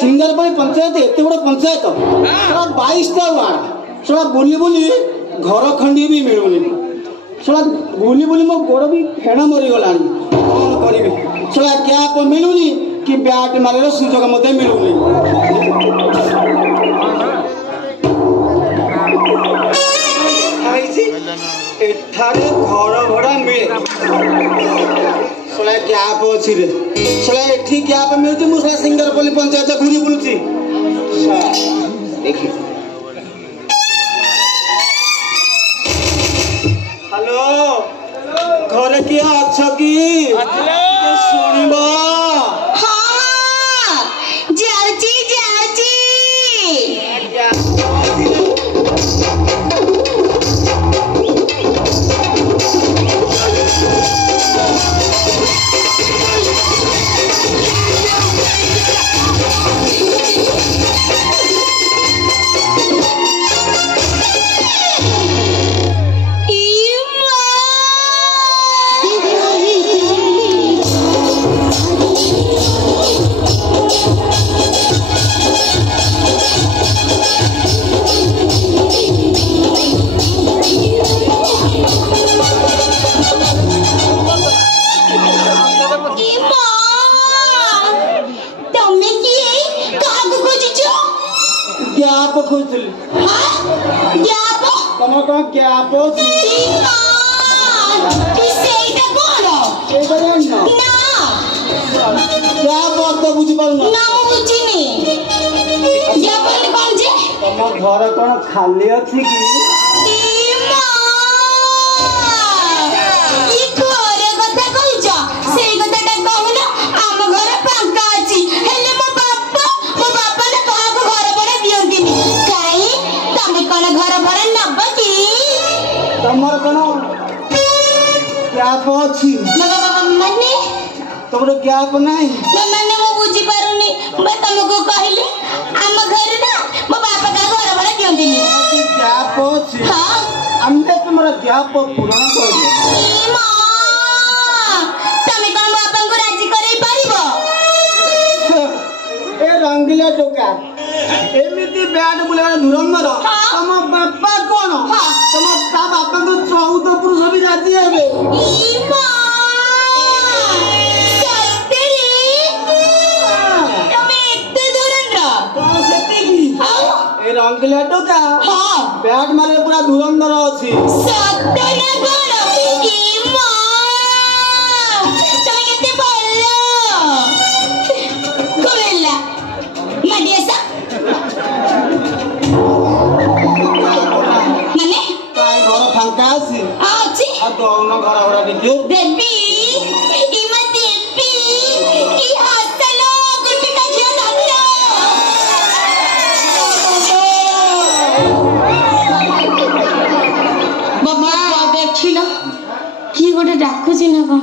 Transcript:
सिंगारपल्ली पंचायत एत बड़ पंचायत 22टा वार्ड सड़ा बुली बुली घर खंडी भी मिलूनी सड़ा बुली बुली मो गोड़ भी फेण मरीगला कौन करी सड़ा क्या मिलूनी कि ब्याट मारे सुजोग मत मिलूनी एठारे घर भड़ा मिले सला गैप अछि रे सला एठी गैप मिलती मुसला सिंगारपल्ली पंचायत घुरी बुलुची देखि हेलो घर के अच्छा की सुनिबो हां जाउची घर कौन खाली अच्छी की तुमरो गैप नहीं मैंने वो बुझी पारुनी मैं तुमको कहली आम घर ना मो बापा का घर बड़ा दियंदिनी गैप अछि हां हमने तुम्हारा गैप पूर्ण कर दे मां तमे कोन बापा को राजी करै पारिबो ए रंगीला टोका एमिति बैड बुला धुरंधर तम बापा कोन तम ता बापा को 14 पुरुष भी राजी हेबे ई मां रंगीला टोका हां बैट मारे पूरा धुरंधर अछि सत्य ना कोन ई मां तमे केते बोल कोले दौन घर भरा दिखे देवी इमा देवी की हसलो गुटी का झियो धरियो बाबा देखिलो की गोटे डाकुची ना कौन